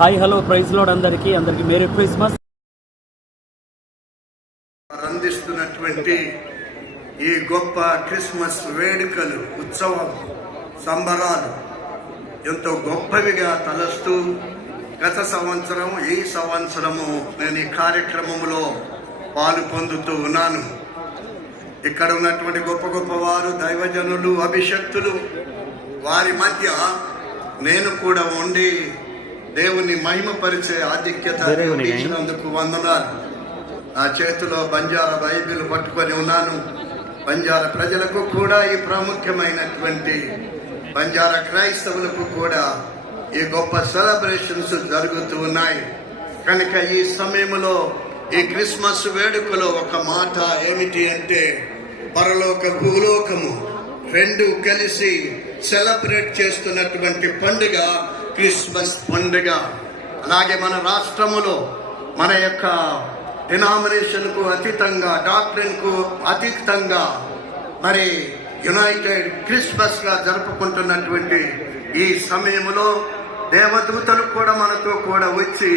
Hi hello praise load అందరికీ merry Christmas. అందిస్తున్నటువంటి ఈ గొప్ప క్రిస్మస్ వేడుకలు, ఉత్సవం, సంబరాలు ఎంతో గొప్పవిగా తలస్తూ గత సంవత్సరం ఈ సంవత్సరము నేను ఈ కార్యక్రమంలో పాలు పొందుతూ ఉన్నాను. ఇక్కడ ఉన్నటువంటి గొప్ప గొప్ప వారు, దైవజనులు, అభిషక్తులు, వారి మధ్య నేను కూడా ఉండి దేవుని మహిమపరిచే ఆధిక్యత ఇచ్చినందుకు వందనాలు. నా చేతిలో బంజారా బైబిల్ పట్టుకొని ఉన్నాను. బంజారా ప్రజలకు కూడా ఈ ప్రాముఖ్యమైనటువంటి బంజారా క్రైస్తవులకు కూడా ఈ గొప్ప సెలబ్రేషన్స్ జరుగుతూ ఉన్నాయి. కనుక ఈ సమయంలో ఈ క్రిస్మస్ వేడుకలో ఒక మాట ఏమిటి అంటే, పరలోక భూలోకము రెండు కలిసి సెలబ్రేట్ చేస్తున్నటువంటి పండుగ క్రిస్మస్ పండుగ. అలాగే మన రాష్ట్రములో మన యొక్క డినామినేషన్ కు అతీతంగా, డాక్ట్రిన్ కు అతీతంగా మరి యునైటెడ్ క్రిస్మస్ గా జరుపుకుంటున్నటువంటి ఈ సమయంలో దేవదూతలు కూడా మనతో కూడా వచ్చి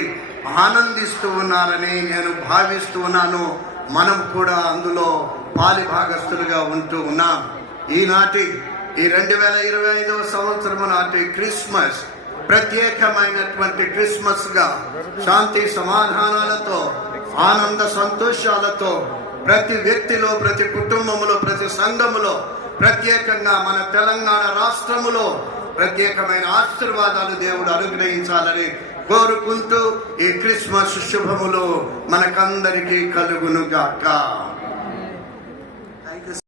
ఆనందిస్తూ ఉన్నారని నేను భావిస్తూ ఉన్నాను. మనం కూడా అందులో పాలి భాగస్తులుగా ఉంటూ ఉన్నాం. ఈనాటి ఈ 2025వ సంవత్సరం నాటి క్రిస్మస్ ప్రత్యేకమైనటువంటి క్రిస్మస్ గా శాంతి సమాధానాలతో, ఆనంద సంతోషాలతో ప్రతి వ్యక్తిలో, ప్రతి కుటుంబములో, ప్రతి సంఘములో, ప్రత్యేకంగా మన తెలంగాణ రాష్ట్రములో ప్రత్యేకమైన ఆశీర్వాదాలు దేవుడు అనుగ్రహించాలని కోరుకుంటూ ఈ క్రిస్మస్ శుభములు మనకందరికీ కలుగునుగాక.